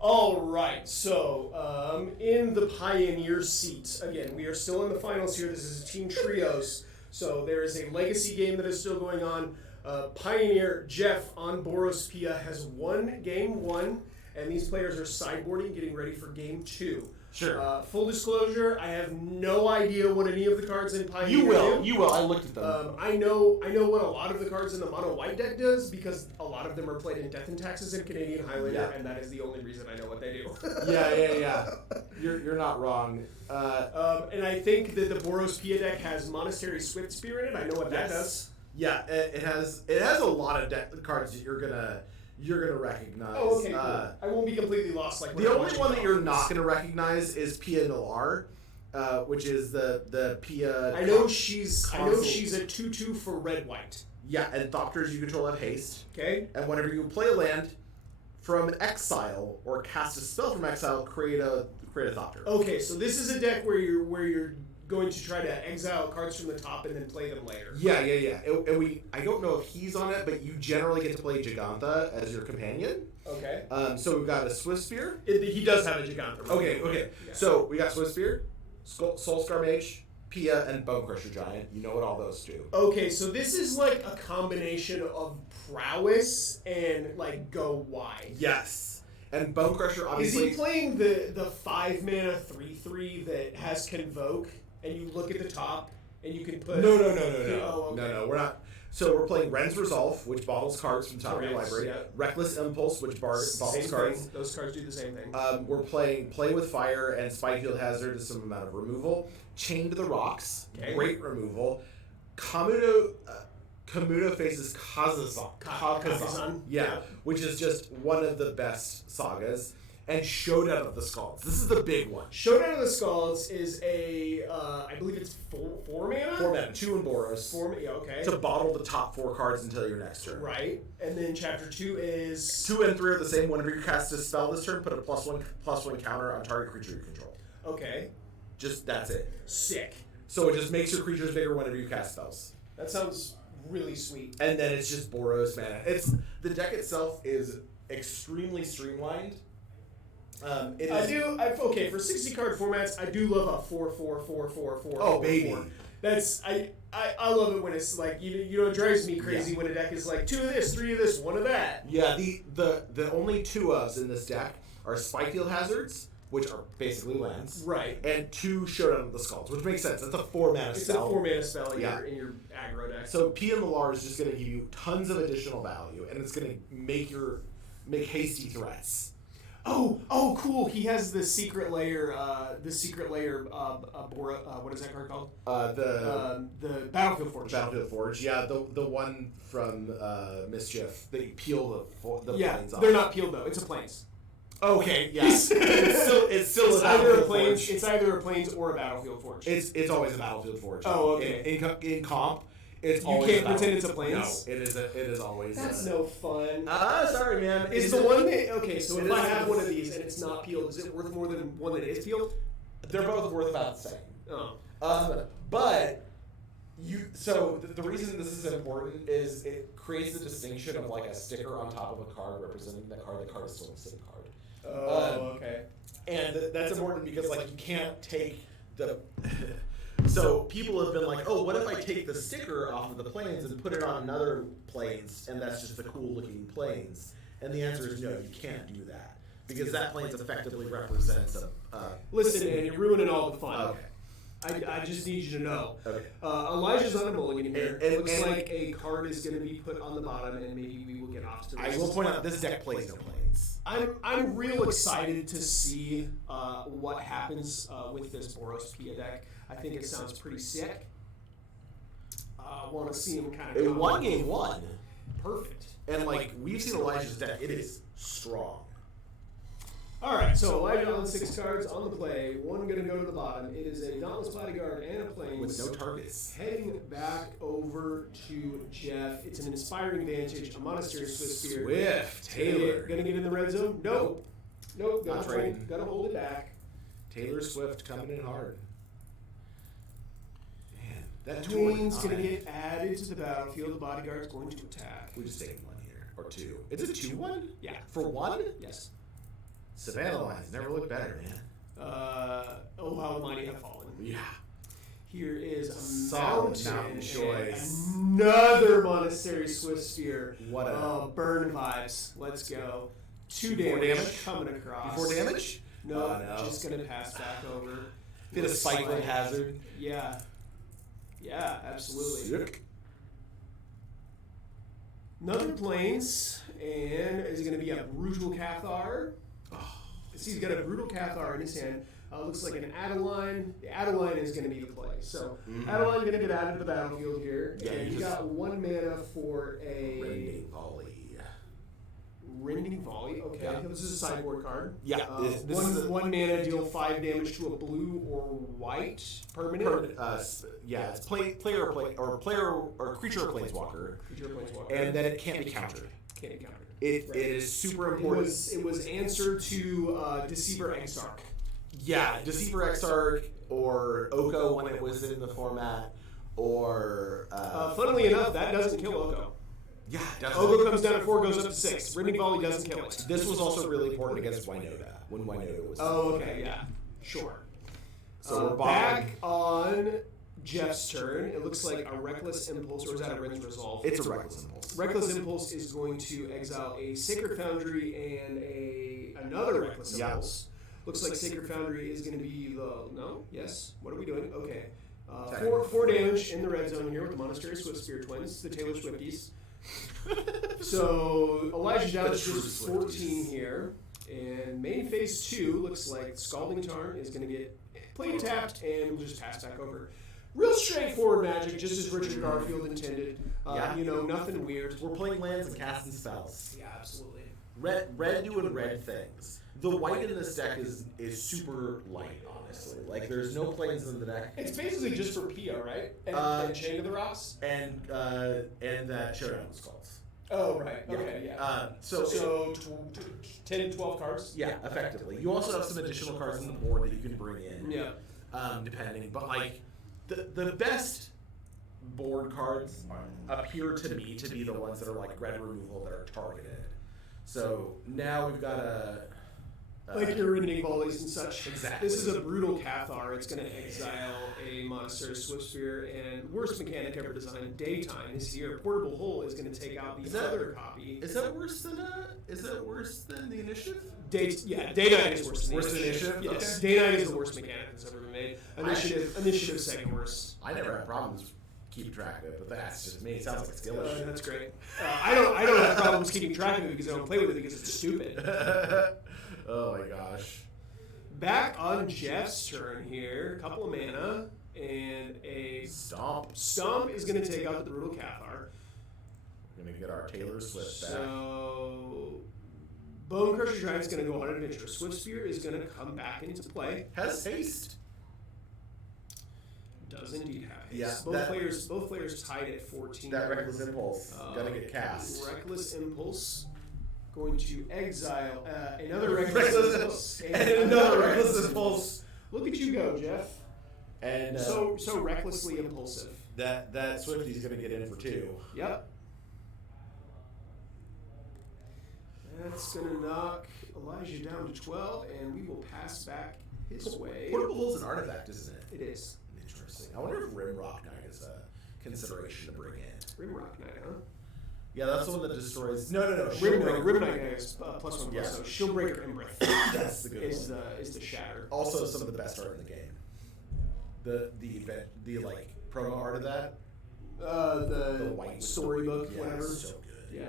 All right, so in the Pioneer seats, again, we are still in the finals here. This is a team trios, so there is a legacy game that is still going on. Pioneer Jeff on Boros Pia has won game 1, and these players are sideboarding, getting ready for game 2. Sure. Full disclosure, I have no idea what any of the cards in Pioneer do. You will. I looked at them. I know what a lot of the cards in the mono white deck does because a lot of them are played in Death and Taxes and Canadian Highlander, and that is the only reason I know what they do. Yeah. You're not wrong. And I think that the Boros Pia deck has Monastery Swift Spear in it. I know what that does. Yeah, it has a lot of cards that you're gonna recognize. Oh, okay, cool. I won't be completely lost. Like the only one that you're not gonna recognize is Pia Noir, which is the Pia. I know she's a 2/2 for red white. Yeah, and Thopters you control have haste. Okay. And whenever you play a land from exile or cast a spell from exile, create a Thopter. Okay, so this is a deck where you're going to try to exile cards from the top and then play them later. Yeah. And I don't know if he's on it, but you generally get to play Giganta as your companion. Okay. So we've got a Swift Spear. He does have a Giganta. Right? Okay. Yeah. So we got Swift Spear, Soulscar Mage, Pia, and Bone Crusher Giant. You know what all those do. Okay, so this is like a combination of prowess and like go wide. Yes. And Bone Crusher obviously. Is he playing the 5-mana 3/3 that has Convoke? And you look at the top, and you can put... No. Oh, okay. No, we're not. So we're playing Ren's Resolve, which bottles cards from top of your library. Yeah. Reckless Impulse, which bottles cards. Thing. Those cards do the same thing. We're playing Play with Fire and Spikefield Hazard is some amount of removal. Chain to the Rocks, great removal. Kamuto faces Kazazan. Yeah, which is just one of the best sagas. And Showdown of the Skulls. This is the big one. Showdown of the Skulls is a, I believe it's 4 mana? 4 mana, 2 in Boros. Okay. To bottle the top 4 cards until your next turn. Right. And then chapter 2 is... 2 and 3 are the same. Whenever you cast a spell this turn, put a +1/+1 counter on target creature you control. Okay. Just, that's it. Sick. So it just makes your creatures bigger whenever you cast spells. That sounds really sweet. And then it's just Boros mana. The deck itself is extremely streamlined. For 60 card formats, I do love a 4/4/4/4/4. Oh, baby. That's I love it when it's like it drives me crazy when a deck is like 2 of this, 3 of this, 1 of that. Yeah, the only 2 ofs in this deck are Spikefield Hazards, which are basically lands. Right. And 2 Showdown of the Skulls, which makes sense. That's a 4 mana spell. It's a 4 mana spell in your aggro deck. So Pia Noir is just going to give you tons of additional value, and it's going to make hasty threats. Oh, cool! He has the secret layer. What is that card called? The Battlefield Forge. Battlefield Forge. Yeah, the one from Mischief that you peel the planes off. They're not peeled though. It's a planes. Okay, yeah. it's still either a planes. It's either a planes or a Battlefield Forge. It's always a Battlefield Forge. Oh, okay. In comp. You can't pretend it's a planes? No, it is always. That's no fun. Sorry, man. Is the one that... Okay, so if I have one of these and it's not peeled, is it worth more than one that is peeled? They're both worth about the same. Oh. But... So the reason this is important is it creates the distinction of like a sticker on top of a card representing the card. The card is still the same card. Oh, okay. And that's important because like you can't take the... So people have been like, oh, what if I take the sticker off of the planes and put it on another planes, and that's just the cool looking planes? And the answer is no, you can't do that because that planes effectively represents a. Listen, man, you're ruining all the fun. Okay. I just need you to know. Okay. Elijah's on a mulligan here. It looks like a card is going to be put on the bottom, and maybe we will get off to the I will point out this deck plays no planes. I'm real excited to see what happens with this Boros Pia deck. I think it sounds pretty sick. I want to see him kind of... It won game 1. Perfect. And like we've seen Elijah's deck, it is strong. All right, so Elijah on 6 cards on the play. 1 going to go to the bottom. It is a Dauntless Bodyguard and a Plains. With no targets. Heading back over to Jeff. It's an Inspiring Vantage, a Monastery Swift Spear. Swift. Taylor. Going to get in the red zone? Nope. Got to hold it back. Taylor Swift coming in hard. Man, that Queen's going to get added to the battlefield. The Bodyguard's going to attack. We're just taking 1 here. Or 2. Is it 2-1? Yeah. For 1? Yes. Savannah lines never look better, man. Oh, how mighty have fallen. Yeah. Here is a Solid mountain choice. Another Monastery Swift Spear. What a burn vibes. Let's go. 2 damage coming across. Before damage? No, just gonna pass back over. Bit of cycling hazard. Yeah. Yeah, absolutely. Sick. Another Plains, and is it going to be a Brutal Cathar? See, he's got a Brutal Cathar in his hand. Looks like an Adeline. The Adeline is going to be the play. So, Adeline going to get added to the battlefield here. Yeah, and you got 1 mana for a... Rending Volley. Rending Volley, okay. Yeah. This is a sideboard card. Yeah. One mana, deal 5 damage to a blue or white permanent. It's player or creature or planeswalker. And then it can't be countered. Can't be countered. It is super important. It was answer to Deceiver Exarch. Yeah, Deceiver Exarch or Oko when it was in the format, or funnily enough, that doesn't kill Oko. Yeah, it Oko comes down at 4, goes up to 6. Rending Volley doesn't kill it. This was also really important against Winota when Winota was. Oh, okay, yeah, sure. So we're back on Jeff's turn. It looks like a Reckless Impulse, or is that a Rinse Resolve? It's a Reckless Impulse. Reckless Impulse is going to exile a Sacred Foundry and another Reckless Impulse. Looks like Sacred Foundry is going to be yes. What are we doing? Okay. 4 damage in the red zone here with the Monastery Swift Spear Twins, the Taylor Swifties. So Elijah down to 14 here, and main phase 2 looks like Scalding Tarn is going to get play tapped, and we'll just pass back over. Real straightforward Magic, just as Richard Garfield intended. Nothing weird. We're playing lands and casting spells. Yeah, absolutely. Red doing red things. The white in this deck is super light, honestly. Like, there's no planes in the deck. It's basically just for Pio, right? And Chain of the Rocks? And that Showdown was called. Oh, right. Okay, yeah. So 10, 12 cards? Yeah, effectively. You also have some additional cards on the board that you can bring in. Yeah. Depending. But, like, the best board cards appear to me to be the ones that are, like, red removal that are targeted. So now we've got like your Rending Volleys and such. Exactly. This is a Brutal Cathar. It's going to exile a Monastery Swift Spear, and worst mechanic ever designed, Daytime, is here. Portable Hole is going to take out the other copy. Is that worse than the Initiative? Day Night is worse than the Initiative. Yes, Okay. Day Night is the worst mechanic that's ever been made. Initiative second worst. I never had problems keeping track of it, but that's just me. It sounds like a skill issue. That's great. I don't have problems keeping track of it because I don't play with it because it's stupid. Oh my gosh. Back on Jeff's turn here, a couple of mana, and a Stomp. Stomp is going to take out the Brutal Cathar. We're going to get our Taylor Swift back. So, Bone Crusher Giant's going to go on an adventure. Swift Spear is going to come back into play. Has haste. Does indeed have haste. Yeah, both players tied at 14. That Reckless Impulse gonna get cast. Reckless Impulse going to exile another Reckless Impulse and another Reckless Impulse. Look at you go, Jeff. And so recklessly impulsive. That Swifty's gonna get in for 2. Yep. That's gonna knock Elijah down to 12, and we will pass back his way. Portable Hole's an artifact, isn't it? It is. Interesting. I wonder if Rimrock Knight is a consideration to bring in. Rimrock Knight, huh? Yeah, that's the one that destroys. No. Rimrock Knight is +1/+. Yeah. So Shieldbreaker Embreth. That's the good is the shatter. Also, some of the best art in the game. The like promo art of that. The white storybook, yeah, whatever. So good. Yeah.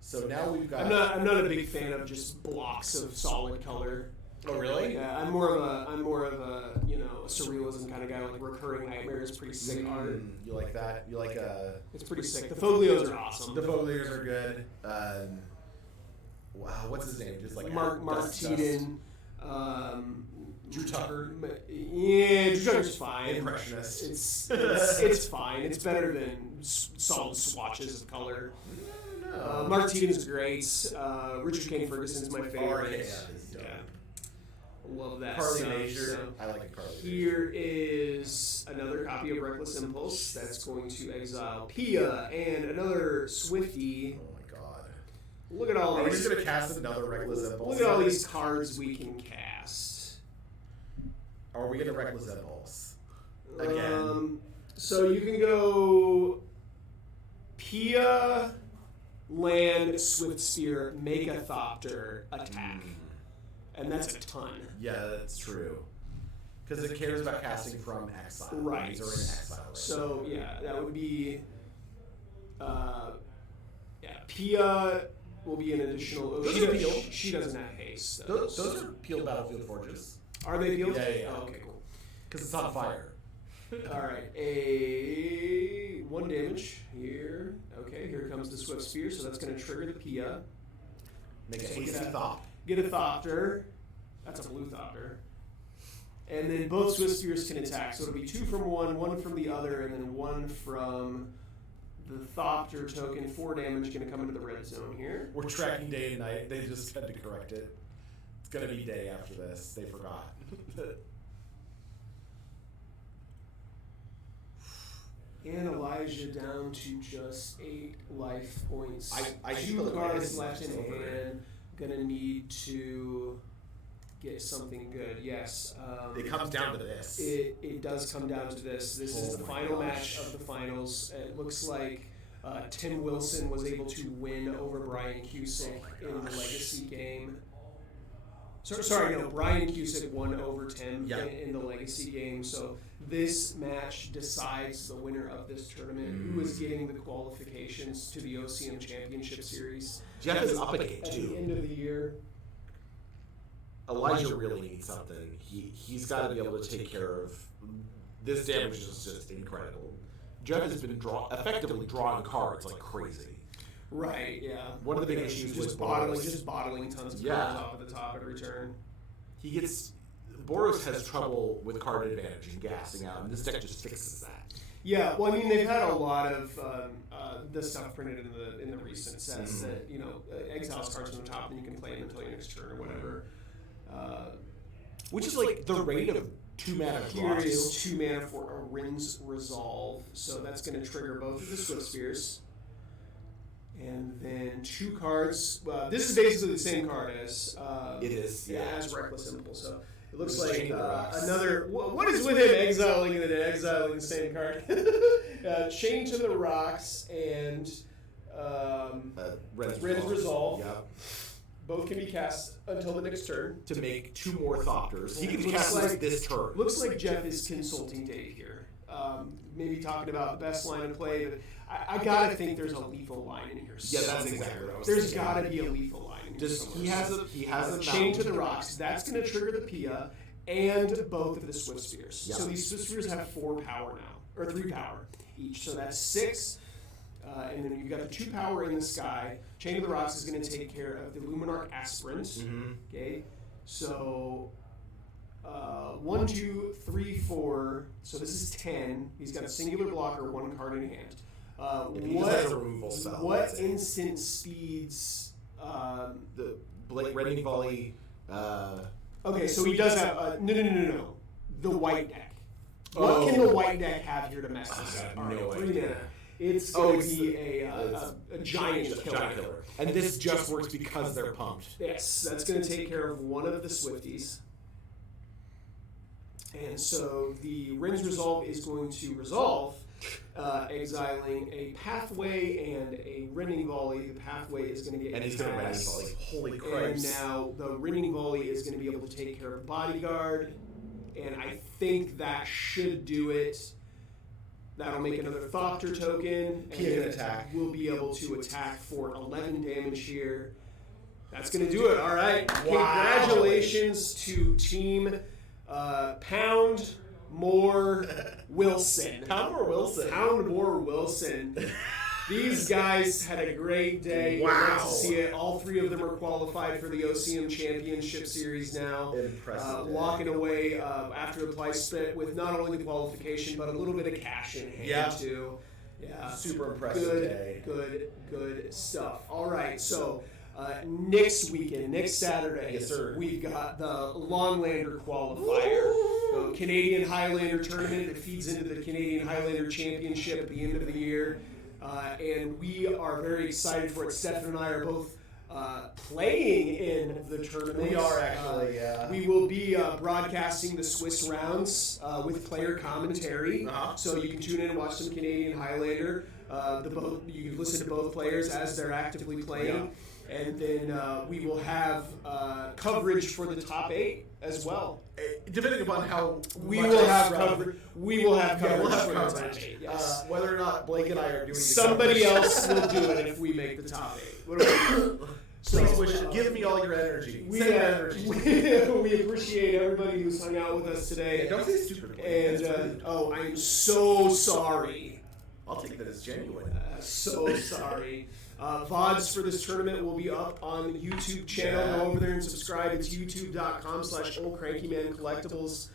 So now we've got. I'm not a big fan of just blocks of solid color. Oh really? Yeah, I'm more of a a surrealism kind of guy. Like Recurring Nightmare is pretty sick art. You like that? You like It's pretty sick. The Foglios are awesome. The Foglios are good. Wow, what's his name? Just like Mark Teeden. Drew Tucker. Yeah, Drew Tucker's fine. Impressionist. It's fine. It's better than solid swatches of color. Mark Teeden's great. Richard Kane Ferguson's my favorite. Yeah. Love that. Carly Major. I like Carly. Here is another copy of Reckless Impulse that's going to exile Pia and another Swifty. Oh my god. Look at all Are we these. just gonna cast another Reckless Impulse? Look at all these cards we can cast. Are we gonna Reckless Impulse again? So you can go Pia, land, Swift Spear, make a Thopter, attack. And that's a ton. Yeah, that's true. Because it cares about casting from exile. Right. These are in exile. Right? So, yeah, that would be... Pia will be an additional... She doesn't have haste. Those are peeled Battlefield Forges. Are they peeled? Yeah. Oh, okay, cool. Because it's on fire. Alright, 1 damage here. Okay, here comes the Swift Spear, so that's going to trigger the Pia. Make a hasty Thop. Get a Thopter. That's a blue Thopter. And then both Swift Spears can attack, so it'll be 2 from one from the other, and then 1 from the Thopter token. 4 damage going to come into the red zone here. We're tracking day and night. They just had to correct it. It's going to be day after this. They forgot. And Elijah down to just 8 life points. I 2 cards left in hand. Gonna need to get something good. Yes. It comes down to this. It does come down to this. This is the final match of the finals. It looks like Tim Wilson was able to win over Brian Cusick in the Legacy game. Brian Cusick won over Tim in the Legacy game. So this match decides the winner of this tournament, who is getting the qualifications to the OCM Championship Series. Jeff is up again, at too. the end of the year. Elijah really needs something. He's got to be able to take care of this damage. Is just incredible. Jeff has been effectively drawing cards like crazy. Right. Yeah. One of the big issues was bottling tons of cards off at the top at return. Boros has trouble with card advantage and gassing out, and this deck just fixes that. Yeah, well, I mean, they've had a lot of this stuff printed in the recent sets that, exiles cards from the top, and you can play them until your next turn or whatever. Which is like the rate of 2 mana Here drops. is 2 mana for a Rin's Resolve, so that's going to trigger both of the Swift Spears. And then 2 cards. This is basically the same card as It is, as Reckless Impulse. So it looks like another. What is with him exiling and then exiling the same card? Chain to the Rocks and Ren's Resolve. Yep. Both can be cast until the next turn. To make 2 more Thopters. He can Looks cast like- this turn. Looks like Jeff is consulting Dave here. Maybe talking about the best line of play. But I gotta think there's a lethal line in here. Yeah, that's exactly what I was There's thinking. gotta be a lethal line in here. He has a Chain to the Rocks. That's gonna trigger the Pia and both of the Swift Spears. Yep. So these Swift Spears have 4 power now, or 3 power each. So that's 6. And then you've got the 2 power in the sky. Chain to the Rocks is going to take care of the Luminarch Aspirant. Okay, so 1, 2, 3, 4. So this is 10. He's got a singular blocker, 1 card in hand. He just has a removal spell. What instant speeds? The Rending Volley. Okay, so he does have no. The white deck. What can the white deck have here to mess this up? No 3 idea. mana. It's going to be a giant killer. Giant killer. And this just works because they're pumped. Yes, that's going to take care of one of the Swifties. And so the Rin's Resolve is going to resolve, exiling a Pathway and a Rending Volley. The Pathway is going to get And he's going to Rending cast. Volley. Holy And Christ. now the Rending Volley is going to be able to take care of the Bodyguard. And I think that should do it. That'll make another Thopter token. Pia can attack. We'll be able to attack for 11 damage here. That's going to do it. All right. Wow. Congratulations to Team Pound More Wilson. Pound More Wilson. Pound More Wilson. These guys had a great day. Wow. Great to see it. All 3 of them are qualified for the OCM Championship Series now. Impressive. Locking away after the price split with not only the qualification, but a little bit of cash in hand, too. Yeah. Super impressive day. Good stuff. All right, so next weekend, next Saturday, Yes, sir. we've got the Longlander qualifier. The Canadian Highlander tournament that feeds into the Canadian Highlander Championship at the end of the year. And we are very excited for it. Stefan and I are both playing in the tournament. We are actually, yeah. We will be broadcasting the Swiss rounds with player commentary, so you can tune in and watch some Canadian Highlander. You can listen to both players as they're actively playing, and then we will have coverage for the top 8 as well. Depending upon how we will have coverage. We will have coverage. We'll have for coverage. the top 8. Yes. Whether or not Blake and I are doing Somebody else will do it if we make the top 8. What do we Please give me all your energy. We appreciate everybody who's hung out with us today. Yeah, don't say stupid. And I'm so sorry. I'll take that as genuine. So sorry. VODs for this tournament will be up on the YouTube channel. Go over there and subscribe. It's youtube.com/oldcrankymancollectibles.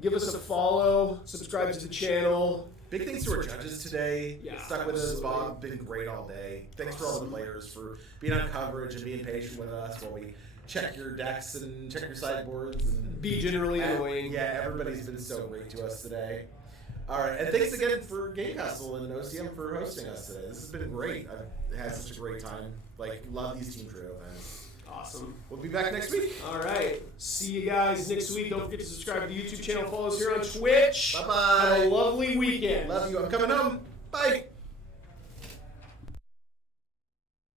Give us a follow. Subscribe to the channel. Big thanks to our judges today. Yeah, Stuck with us. Bob, been great all day. Thanks for all the players for being on coverage and being patient with us while we check your decks and check your sideboards. And be generally annoying. Yeah, everybody's been so great to us today. All right, and thanks again for Game Kastle and OCM for hosting us today. This has been great. I've had such a great time. Love these team trio events. Awesome. We'll be back next week. All right. See you guys next week. Don't forget to subscribe to the YouTube channel. Follow us here on Twitch. Bye-bye. Have a lovely weekend. Love you. I'm coming home. Bye.